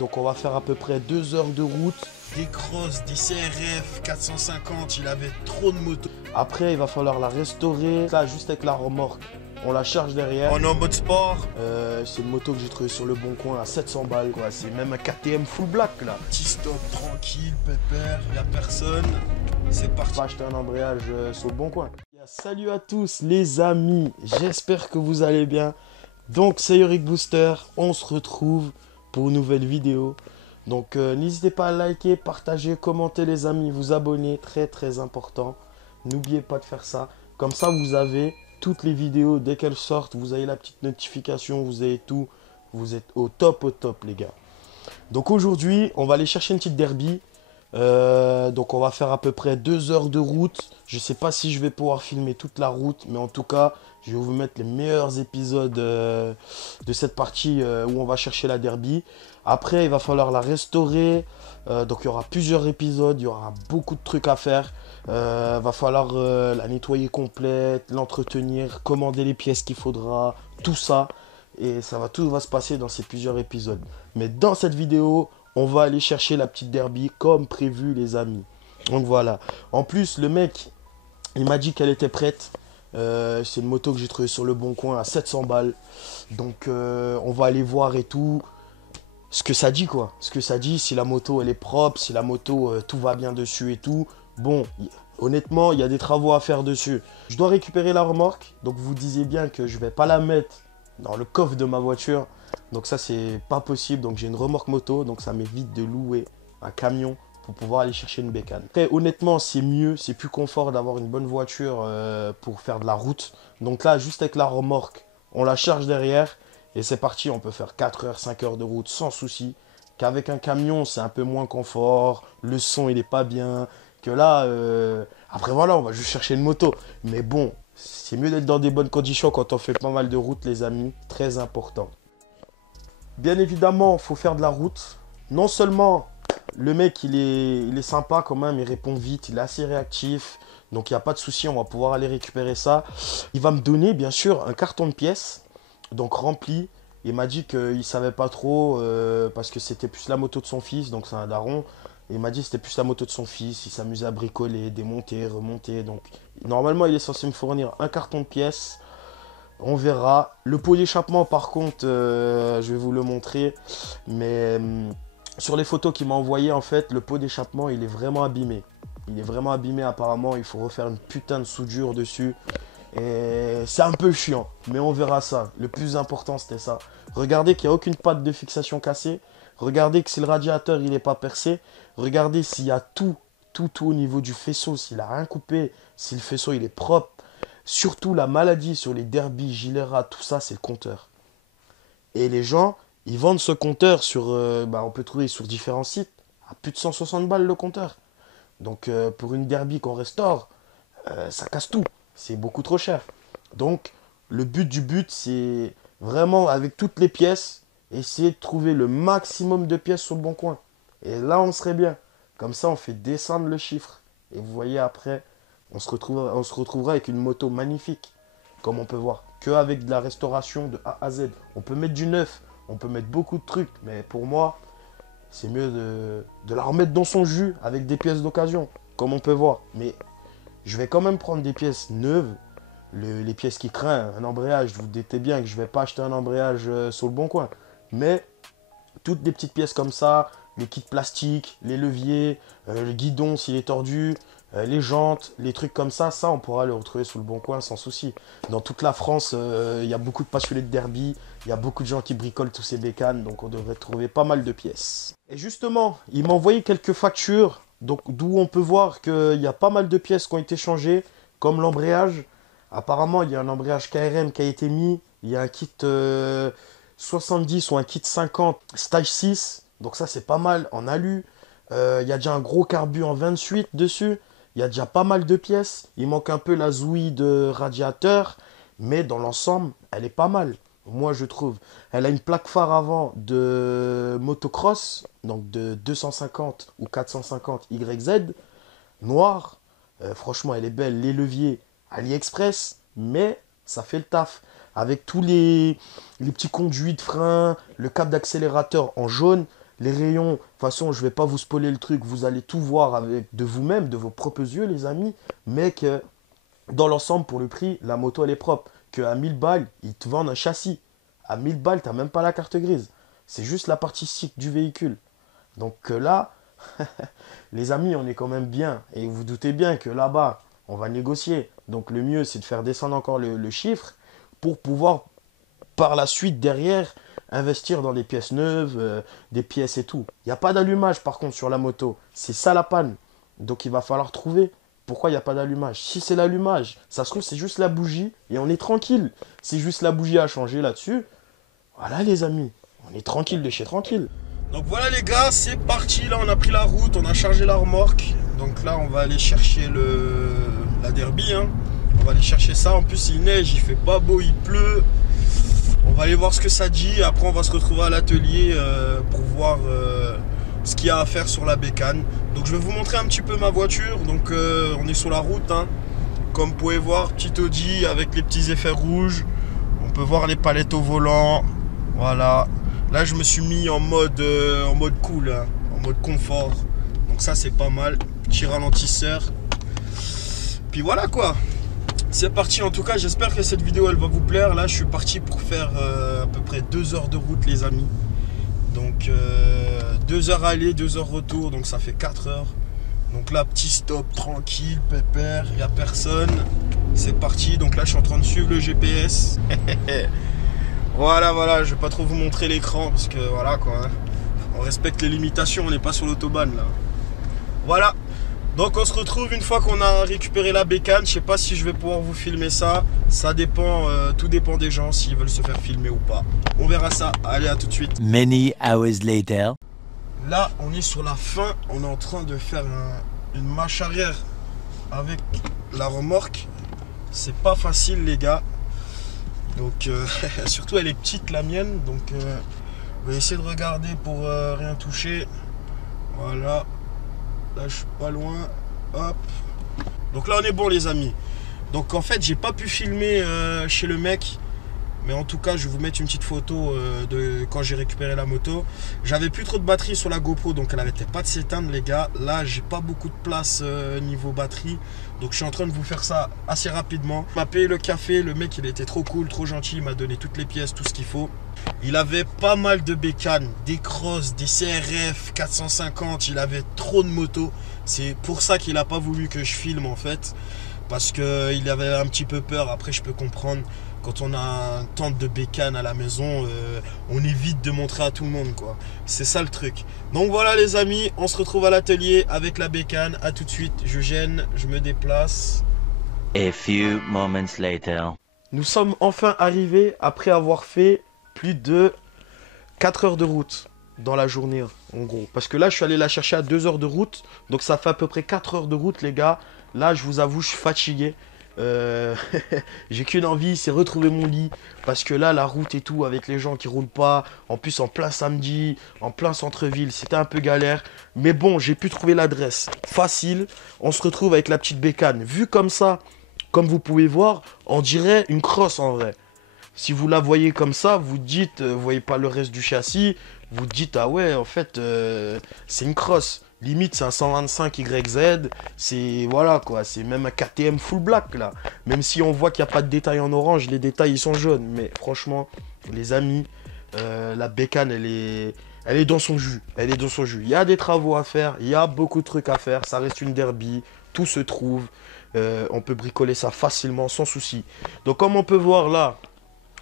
Donc on va faire à peu près 2 heures de route. Des crosses, des CRF 450, il avait trop de motos. Après il va falloir la restaurer. Là juste avec la remorque, on la charge derrière. On est en mode sport. C'est une moto que j'ai trouvée sur le bon coin à 700 balles quoi. C'est même un KTM full black là. Petit stop tranquille, pépère, y a personne. C'est parti. On va acheter un embrayage sur le bon coin. Salut à tous les amis, j'espère que vous allez bien. Donc c'est Yorick Booster, on se retrouve pour une nouvelle vidéo. Donc n'hésitez pas à liker, partager, commenter les amis, vous abonner, très important. N'oubliez pas de faire ça, comme ça vous avez toutes les vidéos dès qu'elles sortent, vous avez la petite notification, vous avez tout, vous êtes au top les gars. Donc aujourd'hui on va aller chercher une petite derby. Donc on va faire à peu près 2 heures de route. Je sais pas si je vais pouvoir filmer toute la route, mais en tout cas je vais vous mettre les meilleurs épisodes de cette partie où on va chercher la derby. Après il va falloir la restaurer, donc il y aura plusieurs épisodes, il y aura beaucoup de trucs à faire. Va falloir la nettoyer complète, l'entretenir, commander les pièces qu'il faudra, tout ça. Et tout va se passer dans ces plusieurs épisodes. Mais dans cette vidéo, on va aller chercher la petite derby comme prévu les amis. Donc voilà. En plus le mec, il m'a dit qu'elle était prête. C'est une moto que j'ai trouvée sur le bon coin à 700 balles. Donc on va aller voir et tout. Ce que ça dit quoi. Ce que ça dit, si la moto elle est propre, si la moto tout va bien dessus et tout. Bon, honnêtement, il y a des travaux à faire dessus. Je dois récupérer la remorque. Donc vous disiez bien que je vais pas la mettre dans le coffre de ma voiture. Donc ça c'est pas possible. Donc j'ai une remorque moto. Donc ça m'évite de louer un camion pour pouvoir aller chercher une bécane. Après honnêtement c'est mieux, c'est plus confort d'avoir une bonne voiture pour faire de la route. Donc là juste avec la remorque, on la charge derrière et c'est parti, on peut faire 4 heures, 5 heures de route sans souci. Qu'avec un camion c'est un peu moins confort, le son il est pas bien. Que là, après voilà, on va juste chercher une moto. Mais bon, c'est mieux d'être dans des bonnes conditions quand on fait pas mal de route les amis, très important. Bien évidemment, il faut faire de la route. Non seulement le mec, il est sympa quand même, il répond vite, il est assez réactif. Donc, il n'y a pas de souci, on va pouvoir aller récupérer ça. Il va me donner, bien sûr, un carton de pièces, donc rempli. Il m'a dit qu'il ne savait pas trop, parce que c'était plus la moto de son fils, donc c'est un daron. Il m'a dit que c'était plus la moto de son fils, il s'amusait à bricoler, démonter, remonter. Donc, normalement, il est censé me fournir un carton de pièces. On verra. Le pot d'échappement, par contre, je vais vous le montrer. Mais sur les photos qu'il m'a envoyées, en fait, le pot d'échappement, il est vraiment abîmé. Il est vraiment abîmé, apparemment. Il faut refaire une putain de soudure dessus. Et c'est un peu chiant. Mais on verra ça. Le plus important, c'était ça. Regardez qu'il n'y a aucune patte de fixation cassée. Regardez que si le radiateur, il n'est pas percé. Regardez s'il y a tout au niveau du faisceau. S'il n'a rien coupé. Si le faisceau, il est propre. Surtout la maladie sur les derbies, Gilera, tout ça, c'est le compteur. Et les gens, ils vendent ce compteur sur, on peut trouver sur différents sites, à plus de 160 balles le compteur. Donc pour une derby qu'on restaure, ça casse tout. C'est beaucoup trop cher. Donc le but du but, c'est vraiment avec toutes les pièces, essayer de trouver le maximum de pièces sur le bon coin. Et là, on serait bien. Comme ça, on fait descendre le chiffre. Et vous voyez après, on se retrouvera avec une moto magnifique, comme on peut voir, qu'avec de la restauration de A à Z. On peut mettre du neuf, on peut mettre beaucoup de trucs, mais pour moi, c'est mieux de la remettre dans son jus avec des pièces d'occasion, comme on peut voir. Mais je vais quand même prendre des pièces neuves, les pièces qui craignent, un embrayage. Vous doutez bien que je ne vais pas acheter un embrayage sur le bon coin. Mais toutes des petites pièces comme ça, les kits plastiques, les leviers, le guidon s'il est tordu, les jantes, les trucs comme ça, on pourra le retrouver sous le bon coin sans souci. Dans toute la France, il y a beaucoup de passionnés de derby, il y a beaucoup de gens qui bricolent tous ces bécanes, donc on devrait trouver pas mal de pièces. Et justement, il m'a envoyé quelques factures, donc d'où on peut voir qu'il y a pas mal de pièces qui ont été changées, comme l'embrayage. Apparemment, il y a un embrayage KRM qui a été mis, il y a un kit 70 ou un kit 50 stage 6, donc ça c'est pas mal en alu. Il y a déjà un gros carbu en 28 dessus. Il y a déjà pas mal de pièces. Il manque un peu la zouille de radiateur. Mais dans l'ensemble, elle est pas mal. Moi, je trouve. Elle a une plaque phare avant de motocross. Donc de 250 ou 450 YZ. Noire. Franchement, elle est belle. Les leviers AliExpress. Mais ça fait le taf. Avec tous les petits conduits de frein. Le câble d'accélérateur en jaune. Les rayons, de toute façon, je vais pas vous spoiler le truc, vous allez tout voir avec de vous-même, de vos propres yeux, les amis. Mais que dans l'ensemble, pour le prix, la moto, elle est propre. Qu'à 1000 balles, ils te vendent un châssis. À 1000 balles, t'as même pas la carte grise. C'est juste la partie cycle du véhicule. Donc là, les amis, on est quand même bien. Et vous doutez bien que là-bas, on va négocier. Donc le mieux, c'est de faire descendre encore le chiffre pour pouvoir, par la suite, derrière, investir dans des pièces neuves, des pièces et tout. Il n'y a pas d'allumage, par contre, sur la moto. C'est ça la panne. Donc il va falloir trouver pourquoi il n'y a pas d'allumage. Si c'est l'allumage, ça se trouve, c'est juste la bougie et on est tranquille. C'est juste la bougie à changer là-dessus. Voilà, les amis. On est tranquille de chez tranquille. Donc voilà les gars, c'est parti, là on a pris la route, on a chargé la remorque. Donc là on va aller chercher la Derby, hein. On va aller chercher ça, en plus il neige, il fait pas beau, il pleut. On va aller voir ce que ça dit, après on va se retrouver à l'atelier pour voir ce qu'il y a à faire sur la bécane. Donc je vais vous montrer un petit peu ma voiture, donc on est sur la route, hein. Comme vous pouvez voir, petit Audi avec les petits effets rouges. On peut voir les palettes au volant, voilà. Là, je me suis mis en mode cool, hein, en mode confort. Donc ça, c'est pas mal. Petit ralentisseur. Puis voilà quoi. C'est parti. En tout cas, j'espère que cette vidéo, elle va vous plaire. Là, je suis parti pour faire à peu près 2 heures de route, les amis. Donc, 2 heures aller, 2 heures retour. Donc, ça fait 4 heures. Donc là, petit stop, tranquille, pépère. Il n'y a personne. C'est parti. Donc là, je suis en train de suivre le GPS. Voilà, je vais pas trop vous montrer l'écran parce que voilà quoi, hein. On respecte les limitations, on n'est pas sur l'autobahn là. Voilà, donc on se retrouve une fois qu'on a récupéré la bécane. Je sais pas si je vais pouvoir vous filmer ça, ça dépend, tout dépend des gens s'ils veulent se faire filmer ou pas. On verra ça, allez à tout de suite. Many hours later. Là on est sur la fin, on est en train de faire une marche arrière avec la remorque. C'est pas facile les gars. Donc surtout elle est petite la mienne, donc on va essayer de regarder pour rien toucher. Voilà, là je suis pas loin, hop. Donc là on est bon les amis. Donc en fait j'ai pas pu filmer chez le mec, mais en tout cas je vais vous mettre une petite photo de quand j'ai récupéré la moto. J'avais plus trop de batterie sur la GoPro, donc elle arrêtait pas de s'éteindre les gars. Là j'ai pas beaucoup de place niveau batterie, donc je suis en train de vous faire ça assez rapidement. Il m'a payé le café, le mec il était trop cool, trop gentil, il m'a donné toutes les pièces, tout ce qu'il faut. Il avait pas mal de bécanes, des crosses, des CRF 450, il avait trop de motos. C'est pour ça qu'il a pas voulu que je filme en fait, parce qu'il avait un petit peu peur. Après je peux comprendre. Quand on a un tente de bécane à la maison, on évite de montrer à tout le monde quoi. C'est ça le truc. Donc voilà les amis, on se retrouve à l'atelier avec la bécane. À tout de suite, je gêne, je me déplace. A few moments later. Nous sommes enfin arrivés après avoir fait plus de 4 heures de route dans la journée en gros. Parce que là je suis allé la chercher à 2 heures de route. Donc ça fait à peu près 4 heures de route les gars. Là je vous avoue je suis fatigué. J'ai qu'une envie, c'est retrouver mon lit. Parce que là la route et tout avec les gens qui roulent pas, en plus en plein samedi, en plein centre-ville, c'était un peu galère. Mais bon, j'ai pu trouver l'adresse facile. On se retrouve avec la petite bécane. Vu comme ça, comme vous pouvez voir, on dirait une crosse en vrai. Si vous la voyez comme ça, vous dites, vous voyez pas le reste du châssis, vous dites ah ouais en fait c'est une crosse. Limite c'est un 125 YZ, c'est voilà quoi, c'est même un KTM full black là. Même si on voit qu'il n'y a pas de détails en orange, les détails ils sont jaunes. Mais franchement les amis, la bécane elle est dans son jus. Elle est dans son jus. Il y a des travaux à faire, il y a beaucoup de trucs à faire, ça reste une derby, tout se trouve. On peut bricoler ça facilement sans souci. Donc comme on peut voir là,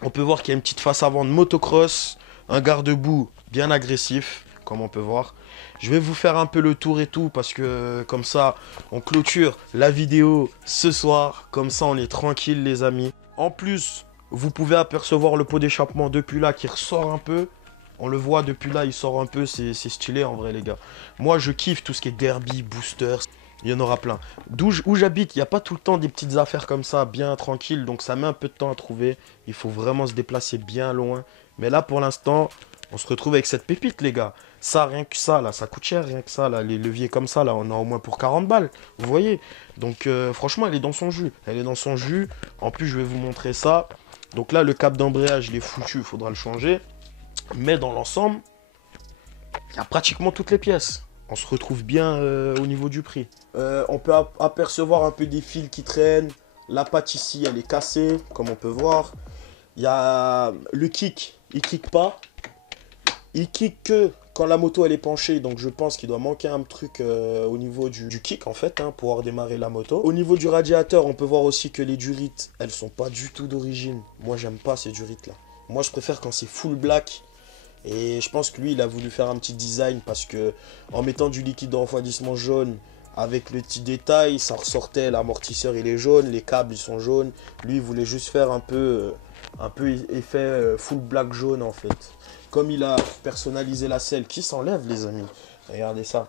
on peut voir qu'il y a une petite face avant de motocross, un garde-boue bien agressif, comme on peut voir. Je vais vous faire un peu le tour et tout, parce que comme ça, on clôture la vidéo ce soir. Comme ça, on est tranquille les amis. En plus, vous pouvez apercevoir le pot d'échappement depuis là qui ressort un peu. On le voit depuis là, il sort un peu, c'est stylé en vrai les gars. Moi, je kiffe tout ce qui est derby, booster. Il y en aura plein. Où j'habite, il n'y a pas tout le temps des petites affaires comme ça, bien tranquilles. Donc ça met un peu de temps à trouver. Il faut vraiment se déplacer bien loin. Mais là, pour l'instant, on se retrouve avec cette pépite, les gars. Ça, rien que ça, là, ça coûte cher, rien que ça. Là, les leviers comme ça, là, on a au moins pour 40 balles. Vous voyez? Donc, franchement, elle est dans son jus. Elle est dans son jus. En plus, je vais vous montrer ça. Donc là, le câble d'embrayage, il est foutu. Il faudra le changer. Mais dans l'ensemble, il y a pratiquement toutes les pièces. On se retrouve bien au niveau du prix. On peut apercevoir un peu des fils qui traînent. La patte ici, elle est cassée, comme on peut voir. Il y a le kick, il kick pas. Il kick que quand la moto elle est penchée, donc je pense qu'il doit manquer un truc au niveau du kick en fait, pour pouvoir démarrer la moto. Au niveau du radiateur, on peut voir aussi que les durites, elles sont pas du tout d'origine. Moi j'aime pas ces durites là. Moi je préfère quand c'est full black. Et je pense que lui il a voulu faire un petit design parce que en mettant du liquide de refroidissement jaune avec le petit détail, ça ressortait, l'amortisseur il est jaune, les câbles ils sont jaunes. Lui il voulait juste faire un peu effet full black jaune en fait. Comme il a personnalisé la selle qui s'enlève les amis. Regardez ça.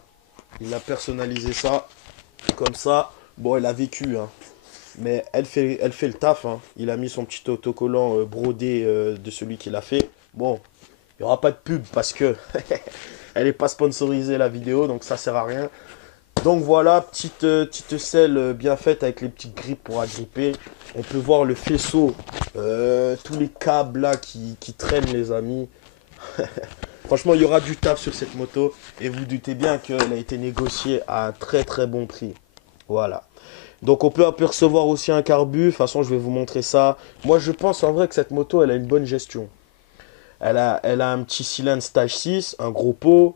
Il a personnalisé ça comme ça. Bon elle a vécu mais elle fait le taf Il a mis son petit autocollant brodé de celui qui l'a fait. Bon, il n'y aura pas de pub parce que elle n'est pas sponsorisée la vidéo, donc ça sert à rien. Donc voilà, petite selle bien faite avec les petites grippes pour agripper. On peut voir le faisceau, tous les câbles là qui traînent les amis. Franchement, il y aura du taf sur cette moto et vous doutez bien qu'elle a été négociée à un très très bon prix. Voilà. Donc on peut apercevoir aussi un carbu. De toute façon, je vais vous montrer ça. Moi, je pense en vrai que cette moto, elle a une bonne gestion. Elle a un petit cylindre stage 6, un gros pot.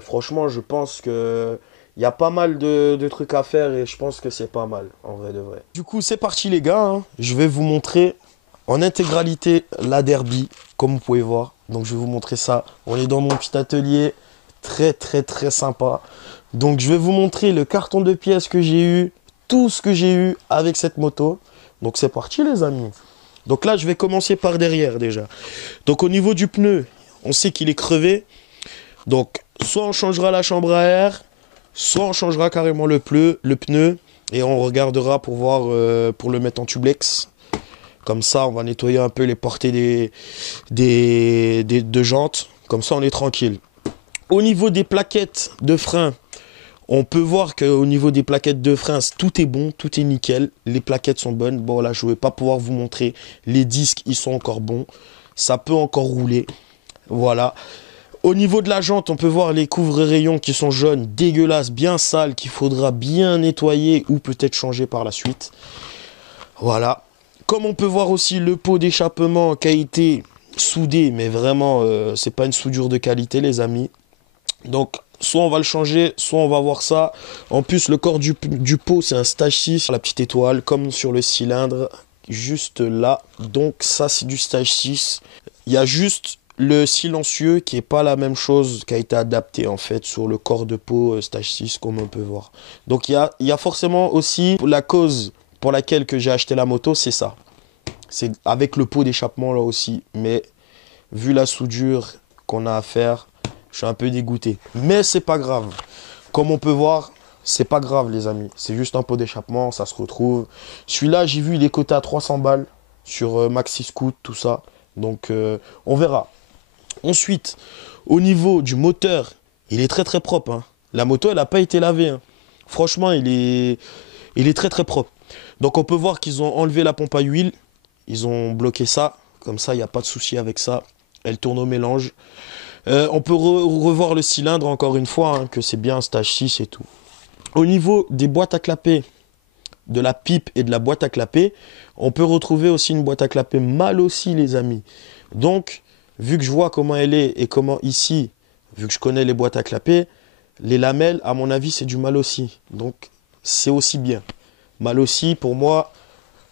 Franchement, je pense que il y a pas mal de trucs à faire et je pense que c'est pas mal, en vrai de vrai. Du coup, c'est parti les gars. Je vais vous montrer en intégralité la Derby, comme vous pouvez voir. Donc je vais vous montrer ça. On est dans mon petit atelier, très très très sympa. Donc je vais vous montrer le carton de pièces que j'ai eu, tout ce que j'ai eu avec cette moto. Donc c'est parti les amis. Donc là je vais commencer par derrière déjà. Donc au niveau du pneu, on sait qu'il est crevé. Donc soit on changera la chambre à air, soit on changera carrément le pneu et on regardera pour voir, pour le mettre en tubelex. Comme ça, on va nettoyer un peu les portées de jantes. Comme ça, on est tranquille. Au niveau des plaquettes de frein, on peut voir qu'au niveau des plaquettes de frein, tout est bon, tout est nickel. Les plaquettes sont bonnes. Bon, là, je ne vais pas pouvoir vous montrer. Les disques, ils sont encore bons. Ça peut encore rouler. Voilà. Au niveau de la jante, on peut voir les couvre-rayons qui sont jaunes, dégueulasses, bien sales, qu'il faudra bien nettoyer ou peut-être changer par la suite. Voilà. Comme on peut voir aussi le pot d'échappement qui a été soudé, mais vraiment, c'est pas une soudure de qualité, les amis. Donc, soit on va le changer, soit on va voir ça. En plus, le corps du pot, c'est un stage 6, la petite étoile, comme sur le cylindre, juste là. Donc, ça, c'est du stage 6. Il y a juste le silencieux qui n'est pas la même chose, qui a été adapté, en fait, sur le corps de pot stage 6, comme on peut voir. Donc, il y a forcément aussi la cause pour laquelle que j'ai acheté la moto, c'est ça. C'est avec le pot d'échappement là aussi. Mais vu la soudure qu'on a à faire, je suis un peu dégoûté. Mais c'est pas grave. Comme on peut voir, c'est pas grave les amis. C'est juste un pot d'échappement, ça se retrouve. Celui-là, j'ai vu, il est coté à 300 balles sur Maxi Scoot, tout ça. Donc on verra. Ensuite, au niveau du moteur, il est très très propre. La moto, elle n'a pas été lavée. Franchement, il est très très propre. Donc on peut voir qu'ils ont enlevé la pompe à huile. Ils ont bloqué ça. Comme ça, il n'y a pas de souci avec ça. Elle tourne au mélange. On peut revoir le cylindre encore une fois, que c'est bien un stage 6 et tout. Au niveau des boîtes à clapper, de la pipe et de la boîte à clapper, on peut retrouver aussi une boîte à clapper mal aussi les amis. Donc, vu que je vois comment elle est et comment ici, vu que je connais les boîtes à clapper, les lamelles, à mon avis, c'est du mal aussi. Donc, c'est aussi bien. Mal aussi, pour moi,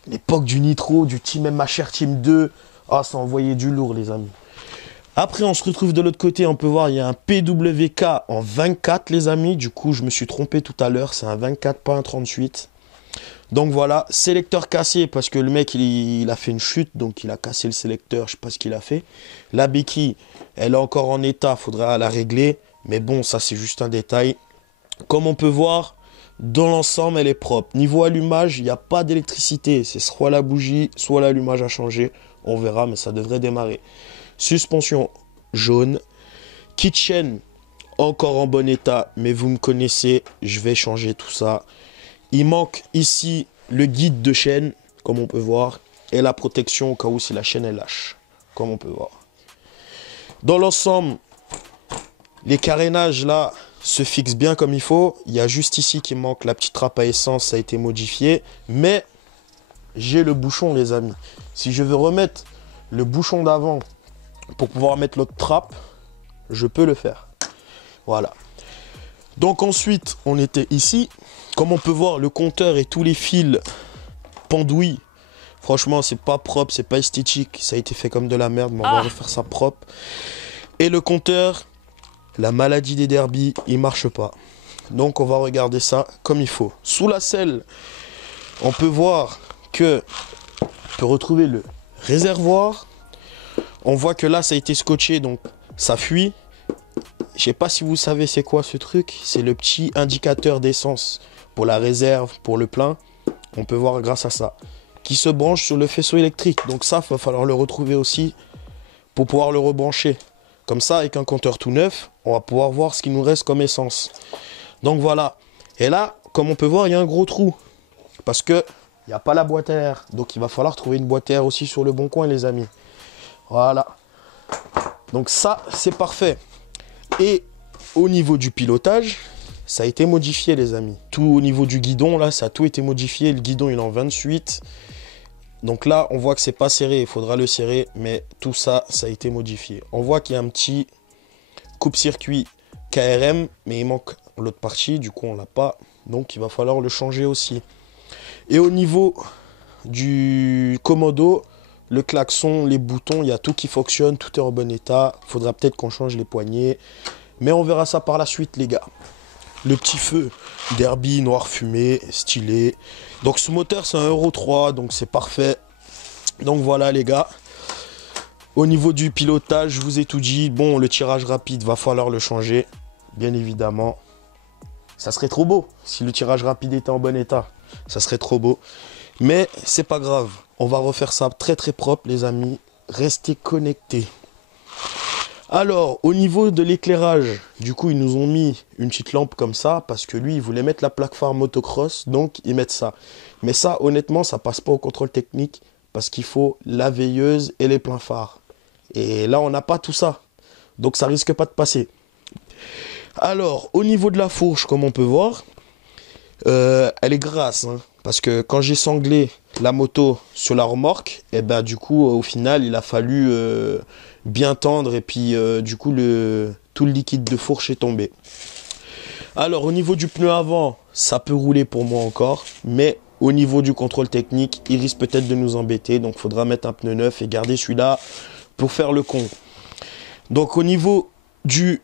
l'époque du Nitro, du Team MHR Team 2, ça envoyait du lourd, les amis. Après, on se retrouve de l'autre côté, on peut voir, il y a un PWK en 24, les amis. Du coup, je me suis trompé tout à l'heure, c'est un 24, pas un 38. Donc voilà, sélecteur cassé, parce que le mec, il a fait une chute, donc il a cassé le sélecteur, je sais pas ce qu'il a fait. La béquille, elle est encore en état, faudra la régler. Mais bon, ça, c'est juste un détail. Comme on peut voir, dans l'ensemble, elle est propre. Niveau allumage, il n'y a pas d'électricité. C'est soit la bougie, soit l'allumage à changer. On verra, mais ça devrait démarrer. Suspension jaune. Kitchen, encore en bon état. Mais vous me connaissez, je vais changer tout ça. Il manque ici le guide de chaîne, comme on peut voir. Et la protection au cas où si la chaîne elle lâche, comme on peut voir. Dans l'ensemble, Les carénages là se fixent bien comme il faut. Il y a juste ici qui manque la petite trappe à essence, ça a été modifié. Mais j'ai le bouchon les amis. Si je veux remettre le bouchon d'avant pour pouvoir mettre l'autre trappe, je peux le faire. Voilà. Donc ensuite, on était ici. Comme on peut voir, le compteur et tous les fils pendouilles. Franchement, c'est pas propre, c'est pas esthétique. Ça a été fait comme de la merde, mais on va refaire ça propre. Et le compteur, la maladie des derbies, il marche pas. Donc on va regarder ça comme il faut. Sous la selle, on peut voir que on peut retrouver le réservoir. On voit que là, ça a été scotché, donc ça fuit. Je sais pas si vous savez c'est quoi ce truc. C'est le petit indicateur d'essence pour la réserve, pour le plein. On peut voir grâce à ça. Qui se branche sur le faisceau électrique. Donc ça, il va falloir le retrouver aussi pour pouvoir le rebrancher. Comme ça, avec un compteur tout neuf, on va pouvoir voir ce qu'il nous reste comme essence. Donc voilà. Et là, comme on peut voir, il y a un gros trou. Parce que il n'y a pas la boîte à air. Donc il va falloir trouver une boîte à air aussi sur le bon coin, les amis. Voilà. Donc ça, c'est parfait. Et au niveau du pilotage, ça a été modifié, les amis. Tout au niveau du guidon, là, ça a tout été modifié. Le guidon, il est en 28. Donc là, on voit que c'est pas serré. Il faudra le serrer. Mais tout ça, ça a été modifié. On voit qu'il y a un petit coupe-circuit KRM. Mais il manque l'autre partie. Du coup, on l'a pas. Donc, il va falloir le changer aussi. Et au niveau du commodo, le klaxon, les boutons, il y a tout qui fonctionne. Tout est en bon état. Il faudra peut-être qu'on change les poignées. Mais on verra ça par la suite, les gars. Le petit feu derby noir fumé, stylé. Donc ce moteur c'est un Euro 3, donc c'est parfait. Donc voilà les gars. Au niveau du pilotage, je vous ai tout dit. Bon, le tirage rapide, va falloir le changer. Bien évidemment. Ça serait trop beau si le tirage rapide était en bon état. Ça serait trop beau. Mais c'est pas grave. On va refaire ça très très propre les amis. Restez connectés. Alors, au niveau de l'éclairage, du coup, ils nous ont mis une petite lampe comme ça, parce que lui, il voulait mettre la plaque phare motocross, donc ils mettent ça. Mais ça, honnêtement, ça passe pas au contrôle technique, parce qu'il faut la veilleuse et les pleins phares. Et là, on n'a pas tout ça, donc ça risque pas de passer. Alors, au niveau de la fourche, comme on peut voir, elle est grasse, hein, parce que quand j'ai sanglé la moto sur la remorque, et ben du coup, au final, il a fallu bien tendre et puis du coup tout le liquide de fourche est tombé. Alors au niveau du pneu avant, ça peut rouler pour moi encore, mais au niveau du contrôle technique, il risque peut-être de nous embêter, donc il faudra mettre un pneu neuf et garder celui-là pour faire le con. Donc au niveau du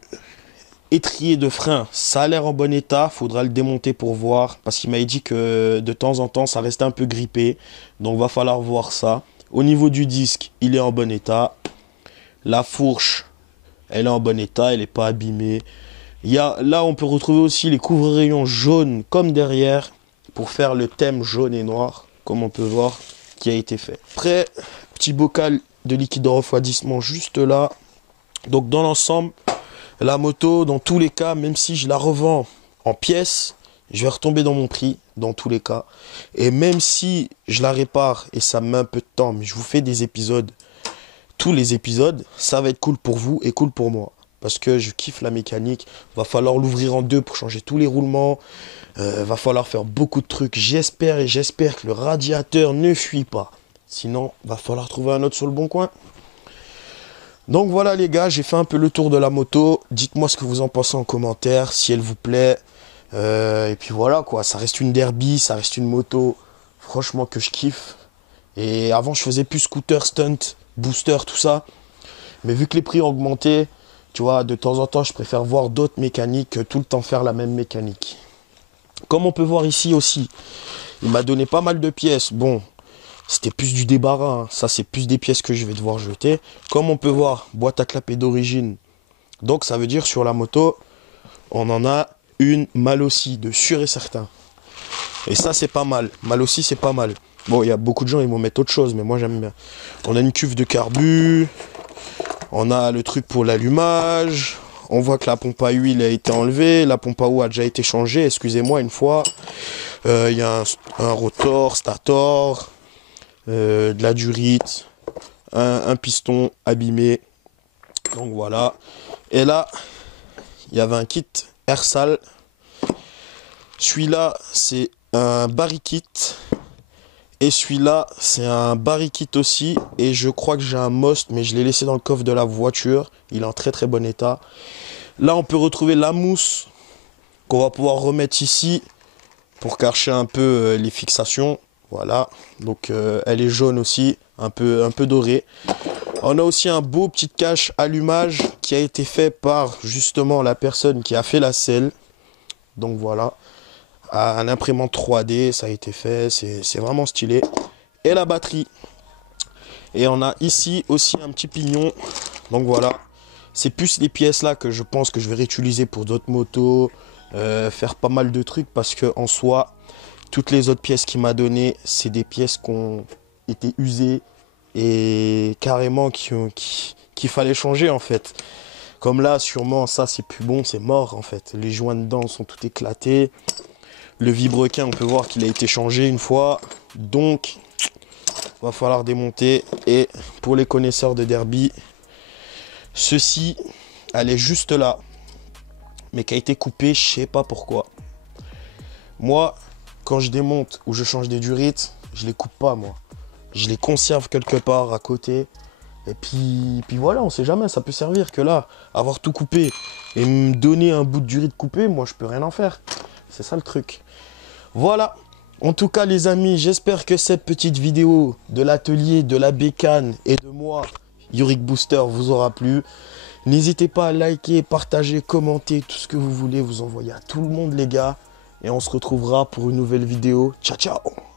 étrier de frein, ça a l'air en bon état, faudra le démonter pour voir, parce qu'il m'a dit que de temps en temps ça restait un peu grippé, donc va falloir voir ça. Au niveau du disque, il est en bon état. La fourche, elle est en bon état, elle n'est pas abîmée. Là, on peut retrouver aussi les couvre-rayons jaunes comme derrière pour faire le thème jaune et noir, comme on peut voir, qui a été fait. Après, petit bocal de liquide de refroidissement juste là. Donc dans l'ensemble, la moto, dans tous les cas, même si je la revends en pièces, je vais retomber dans mon prix, dans tous les cas. Et même si je la répare, et ça me met un peu de temps, mais je vous fais des épisodes, tous les épisodes, ça va être cool pour vous et cool pour moi. Parce que je kiffe la mécanique. Va falloir l'ouvrir en deux pour changer tous les roulements. Va falloir faire beaucoup de trucs. J'espère que le radiateur ne fuit pas. Sinon, va falloir trouver un autre sur le bon coin. Donc voilà les gars, j'ai fait un peu le tour de la moto. Dites-moi ce que vous en pensez en commentaire, si elle vous plaît. Et puis voilà quoi, ça reste une derby, ça reste une moto. Franchement que je kiffe. Et avant je faisais plus scooter, stunt, booster, tout ça. Mais vu que les prix ont augmenté, tu vois, de temps en temps, je préfère voir d'autres mécaniques que tout le temps faire la même mécanique. Comme on peut voir ici aussi, il m'a donné pas mal de pièces. Bon, c'était plus du débarras, hein. Ça, c'est plus des pièces que je vais devoir jeter. Comme on peut voir, boîte à clapet d'origine. Donc, ça veut dire sur la moto, on en a une mal aussi, de sûr et certain. Et ça, c'est pas mal. Mal aussi, c'est pas mal. Bon, il y a beaucoup de gens, ils vont mettre autre chose, mais moi, j'aime bien. On a une cuve de carbu. On a le truc pour l'allumage. On voit que la pompe à huile a été enlevée. La pompe à eau a déjà été changée. Excusez-moi une fois. Il y a un rotor, stator, de la durite, un piston abîmé. Donc voilà. Et là, il y avait un kit Air-Sal. Celui-là, c'est un Barry-Kit. Et celui-là, c'est un Barry-Kit aussi. Et je crois que j'ai un Most, mais je l'ai laissé dans le coffre de la voiture. Il est en très très bon état. Là, on peut retrouver la mousse qu'on va pouvoir remettre ici pour cacher un peu les fixations. Voilà, donc elle est jaune aussi, un peu dorée. On a aussi un beau petit cache allumage qui a été fait par justement la personne qui a fait la selle. Donc voilà, un imprimante 3D, ça a été fait, c'est vraiment stylé. Et la batterie. Et on a ici aussi un petit pignon. Donc voilà, c'est plus les pièces là que je pense que je vais réutiliser pour d'autres motos, faire pas mal de trucs parce que en soi, toutes les autres pièces qu'il m'a données, c'est des pièces qui ont été usées et carrément qu'il fallait changer en fait. Comme là, sûrement, ça c'est plus bon, c'est mort en fait. Les joints dedans sont tout éclatés. Le vilebrequin, on peut voir qu'il a été changé une fois. Donc, va falloir démonter. Et pour les connaisseurs de derby, ceci, elle est juste là. Mais qui a été coupée, je sais pas pourquoi. Moi, quand je démonte ou je change des durites, je les coupe pas moi. Je les conserve quelque part à côté. Et puis voilà, on sait jamais, ça peut servir que là, avoir tout coupé et me donner un bout de durite coupé, moi je peux rien en faire. C'est ça le truc. Voilà. En tout cas les amis, j'espère que cette petite vidéo de l'atelier, de la bécane et de moi, Yorick Booster, vous aura plu. N'hésitez pas à liker, partager, commenter, tout ce que vous voulez, vous envoyer à tout le monde les gars. Et on se retrouvera pour une nouvelle vidéo. Ciao, ciao!